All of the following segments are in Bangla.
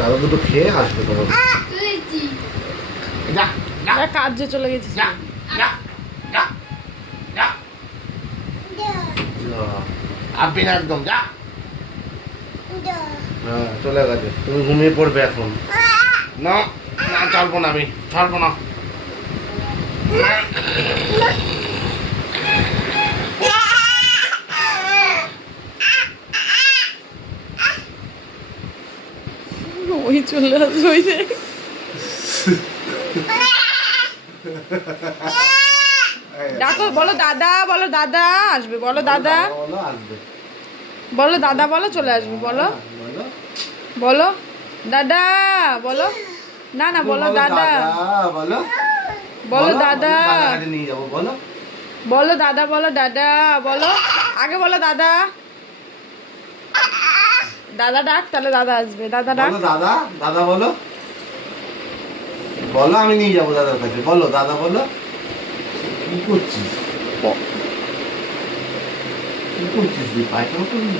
দাদা দুটো খেয়ে আসবে তোমার। যা যা কাজে চলে গেছি। যা যা যা যা আপনি না একদম যা। হ্যাঁ চলে গেছে, তুমি ঘুমিয়ে পড়বে এখন। না না ছাড়বো না, আমি ছাড়বো না। ওই চলে আসবে ওই যে। ডাকো, বলো দাদা, বলো দাদা আসবে, বলো দাদা, বলো আসবে, বলো দাদা, বলো চলে আসবে, বলো বলো দাদা, বলো না না, বলো দাদা, বলো বলো দাদা, নিয়ে যাবো, বলো বলো দাদা, বলো দাদা, বলো আগে, বলো দাদা, দাদা ডাক, তাহলে দাদা আসবে, দাদা ডাক, দাদা দাদা বলো, বলো আমি নিয়ে যাবো দাদার কাছে, বলো দাদা বলো। কি করছিস, কি করছিস পায়খানা করবি?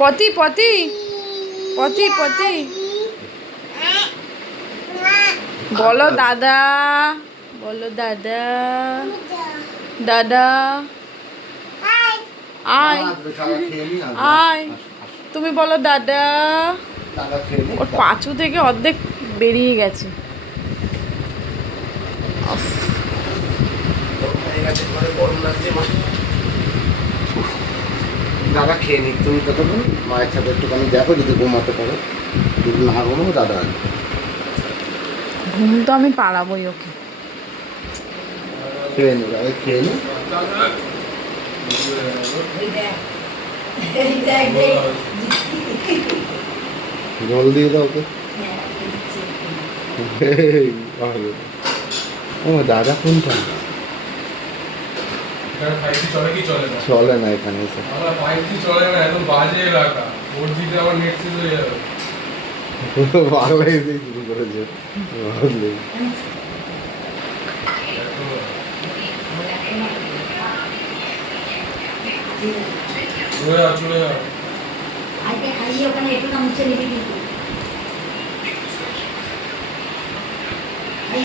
পতি পতি পতি পতি, বলো দাদা, বলো দাদা, দাদা আয় আয়, তুমি বলো দাদা। ওর পাঁচু থেকে অর্ধেক বেরিয়ে গেছে। দাদা খেয়ে নিক, তুমি ততক্ষণ মায়ের সাথে একটুখানি দেখো, যদি ঘুমাতে পারো, যদি না ঘুমাবো দাদা আসবে। ঘুম তো আমি পাড়াবোই ওকে। খেয়ে নি দাদা, খেয়ে নি। জল দিয়ে দাও ওকে। ও দাদা কোনটা? চলে না এখানে এসে। বাংলা এসেই শুরু করেছে। চলে যাও।